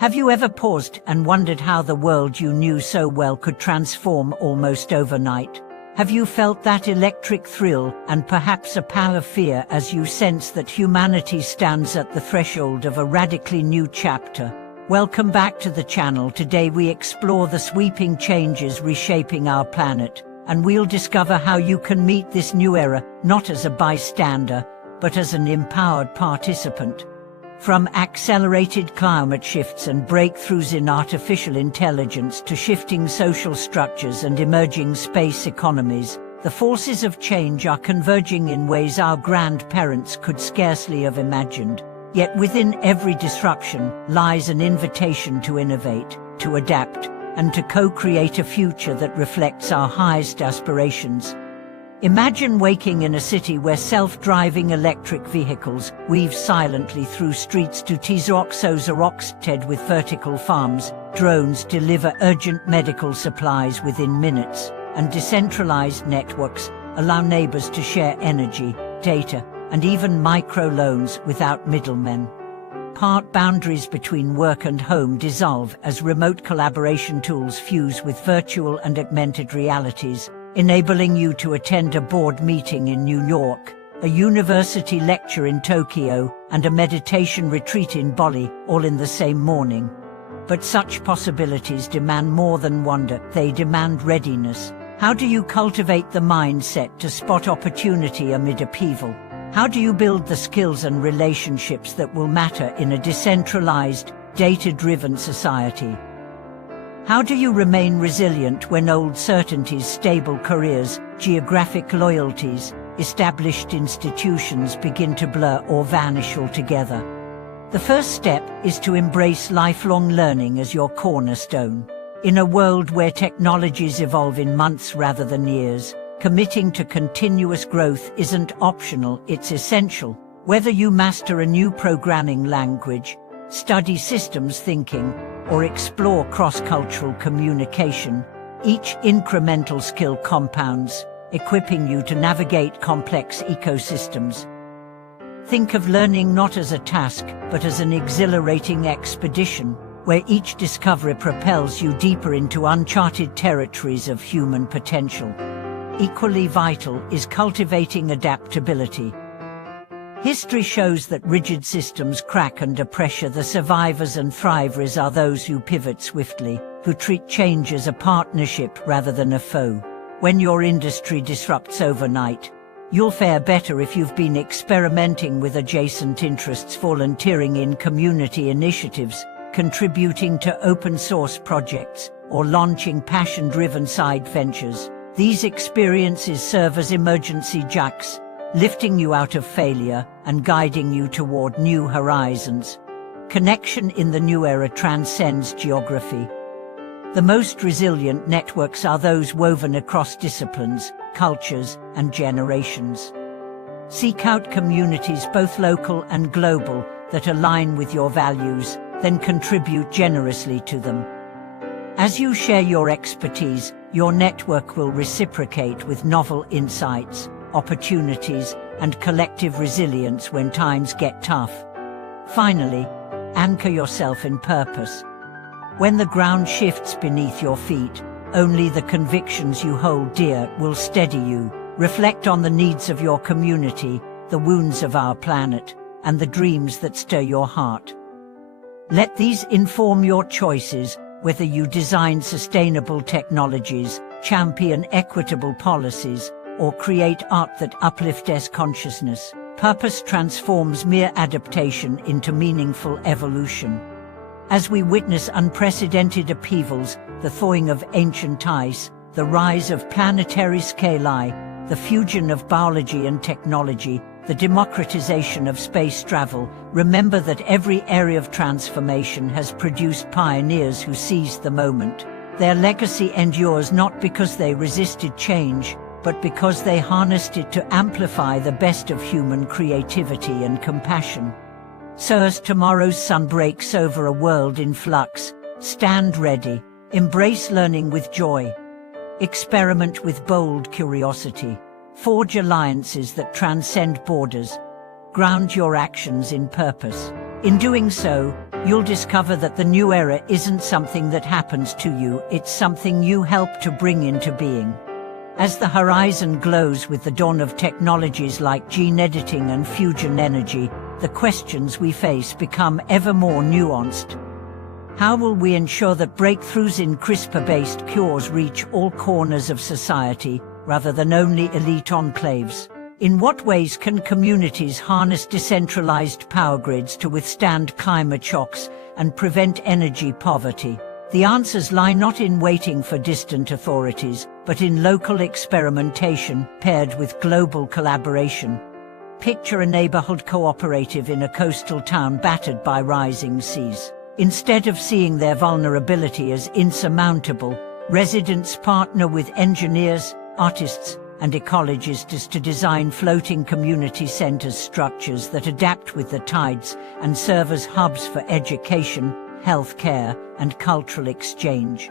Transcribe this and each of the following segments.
Have you ever paused and wondered how the world you knew so well could transform almost overnight? Have you felt that electric thrill and perhaps a pang of fear as you sense that humanity stands at the threshold of a radically new chapter? Welcome back to the channel. Today we explore the sweeping changes reshaping our planet, and we'll discover how you can meet this new era not as a bystander, but as an empowered participant. From accelerated climate shifts and breakthroughs in artificial intelligence to shifting social structures and emerging space economies, the forces of change are converging in ways our grandparents could scarcely have imagined. Yet within every disruption lies an invitation to innovate, to adapt, and to co-create a future that reflects our highest aspirations. Imagine waking in a city where self-driving electric vehicles weave silently through streets to Tizoxoxoxted with vertical farms, drones deliver urgent medical supplies within minutes, and decentralized networks allow neighbors to share energy, data, and even microloans without middlemen. Boundaries between work and home dissolve as remote collaboration tools fuse with virtual and augmented realities, enabling you to attend a board meeting in New York, a university lecture in Tokyo, and a meditation retreat in Bali, all in the same morning. But such possibilities demand more than wonder, they demand readiness. How do you cultivate the mindset to spot opportunity amid upheaval? How do you build the skills and relationships that will matter in a decentralized, data-driven society? How do you remain resilient when old certainties, stable careers, geographic loyalties, established institutions begin to blur or vanish altogether? The first step is to embrace lifelong learning as your cornerstone. In a world where technologies evolve in months rather than years, committing to continuous growth isn't optional, it's essential. Whether you master a new programming language, study systems thinking, or explore cross-cultural communication, each incremental skill compounds, equipping you to navigate complex ecosystems. Think of learning not as a task, but as an exhilarating expedition, where each discovery propels you deeper into uncharted territories of human potential. Equally vital is cultivating adaptability. History shows that rigid systems crack under pressure. The survivors and thrivers are those who pivot swiftly, who treat change as a partnership rather than a foe. When your industry disrupts overnight, you'll fare better if you've been experimenting with adjacent interests, volunteering in community initiatives, contributing to open-source projects, or launching passion-driven side ventures. These experiences serve as emergency jacks, lifting you out of failure and guiding you toward new horizons. Connection in the new era transcends geography. The most resilient networks are those woven across disciplines, cultures, and generations. Seek out communities, both local and global, that align with your values, then contribute generously to them. As you share your expertise, your network will reciprocate with novel insights, opportunities, and collective resilience when times get tough. Finally, anchor yourself in purpose. When the ground shifts beneath your feet, only the convictions you hold dear will steady you. Reflect on the needs of your community, the wounds of our planet, and the dreams that stir your heart. Let these inform your choices, whether you design sustainable technologies, champion equitable policies, or create art that uplifts consciousness. Purpose transforms mere adaptation into meaningful evolution. As we witness unprecedented upheavals, the thawing of ancient ice, the rise of planetary scale, the fusion of biology and technology, the democratization of space travel, remember that every area of transformation has produced pioneers who seized the moment. Their legacy endures not because they resisted change, but because they harnessed it to amplify the best of human creativity and compassion. So as tomorrow's sun breaks over a world in flux, stand ready, embrace learning with joy, experiment with bold curiosity, forge alliances that transcend borders, ground your actions in purpose. In doing so, you'll discover that the new era isn't something that happens to you, it's something you help to bring into being. As the horizon glows with the dawn of technologies like gene editing and fusion energy, the questions we face become ever more nuanced. How will we ensure that breakthroughs in CRISPR-based cures reach all corners of society, rather than only elite enclaves? In what ways can communities harness decentralized power grids to withstand climate shocks and prevent energy poverty? The answers lie not in waiting for distant authorities, but in local experimentation paired with global collaboration. Picture a neighborhood cooperative in a coastal town battered by rising seas. Instead of seeing their vulnerability as insurmountable, residents partner with engineers, artists, and ecologists to design floating community centers, structures that adapt with the tides and serve as hubs for education, healthcare, and cultural exchange.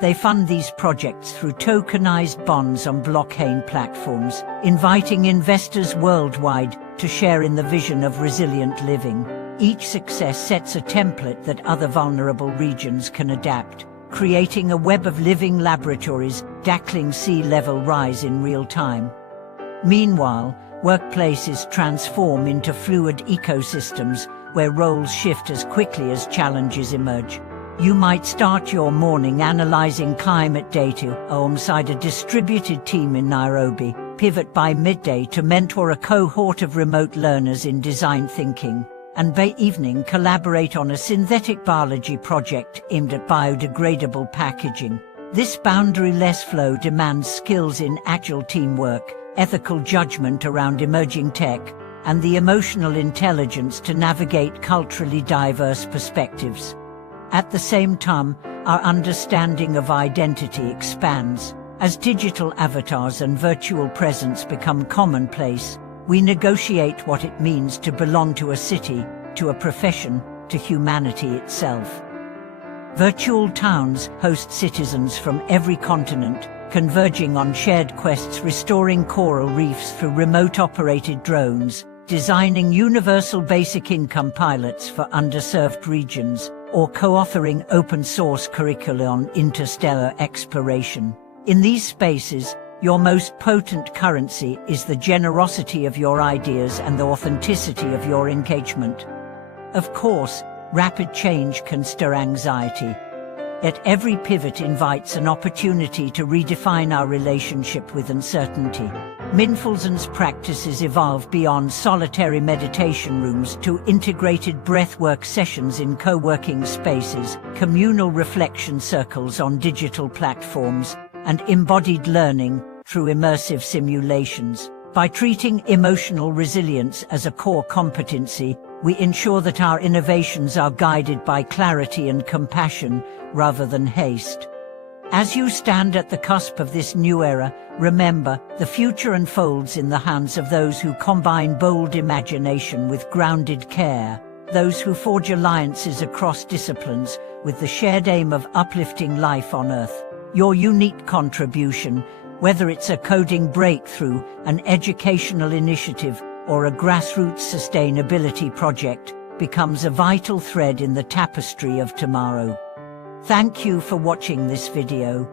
They fund these projects through tokenized bonds on blockchain platforms, inviting investors worldwide to share in the vision of resilient living. Each success sets a template that other vulnerable regions can adapt, creating a web of living laboratories tackling sea level rise in real time. Meanwhile, workplaces transform into fluid ecosystems where roles shift as quickly as challenges emerge. You might start your morning analyzing climate data alongside a distributed team in Nairobi, pivot by midday to mentor a cohort of remote learners in design thinking, and by evening collaborate on a synthetic biology project aimed at biodegradable packaging. This boundary-less flow demands skills in agile teamwork, ethical judgment around emerging tech, and the emotional intelligence to navigate culturally diverse perspectives. At the same time, our understanding of identity expands. As digital avatars and virtual presence become commonplace, we negotiate what it means to belong to a city, to a profession, to humanity itself. Virtual towns host citizens from every continent, converging on shared quests, restoring coral reefs through remote-operated drones, designing universal basic income pilots for underserved regions, or co-authoring open-source curricula on interstellar exploration. In these spaces, your most potent currency is the generosity of your ideas and the authenticity of your engagement. Of course, rapid change can stir anxiety. Yet every pivot invites an opportunity to redefine our relationship with uncertainty. Mindfulness practices evolve beyond solitary meditation rooms to integrated breathwork sessions in co-working spaces, communal reflection circles on digital platforms, and embodied learning through immersive simulations. By treating emotional resilience as a core competency, we ensure that our innovations are guided by clarity and compassion rather than haste. As you stand at the cusp of this new era, remember, the future unfolds in the hands of those who combine bold imagination with grounded care, those who forge alliances across disciplines with the shared aim of uplifting life on Earth. Your unique contribution, whether it's a coding breakthrough, an educational initiative, or a grassroots sustainability project, becomes a vital thread in the tapestry of tomorrow. Thank you for watching this video.